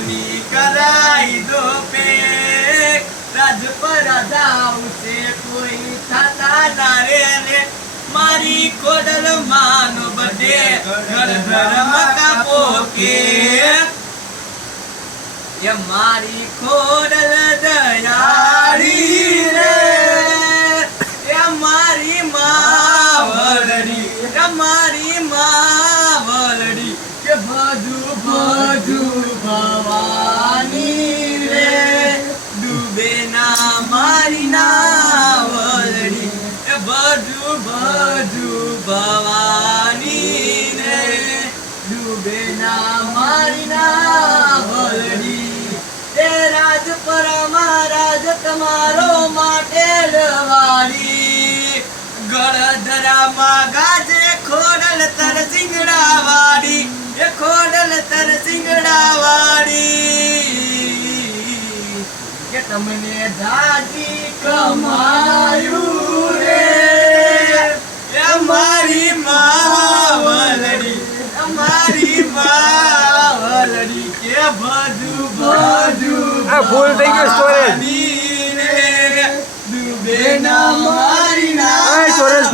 ની કરાઈ દો પે રાજ પર આવશે કોઈ થતા ના રે રે મારી કોડલ માનો બડે ઘર ધર્મ કાપો કે એ મારી ખોડલ દયાળી રે એ મારી માવલડી એ મારી માવલડી કે બધું બધું ભવાની રે ડૂબે ના મારી નાવલડી એ બધું બધું ભવાની રે ડૂબે ના મારી નાવલડી તે રાજ પર મહારાજ તમારો માટે લવાડી ગળધરામાં ગાજે ખોડલ તર સિંગડા વાડી એ ખોડલ તર સિંગડા વાડી કે તમને જાજી કમાયું રે એ મારી માવલડી મારી માવલડી કે બધું બધું આ ફૂલ થઈ ગયો સ્ટોરેજ ડૂબે ના મારી ના સ્ટોરેજ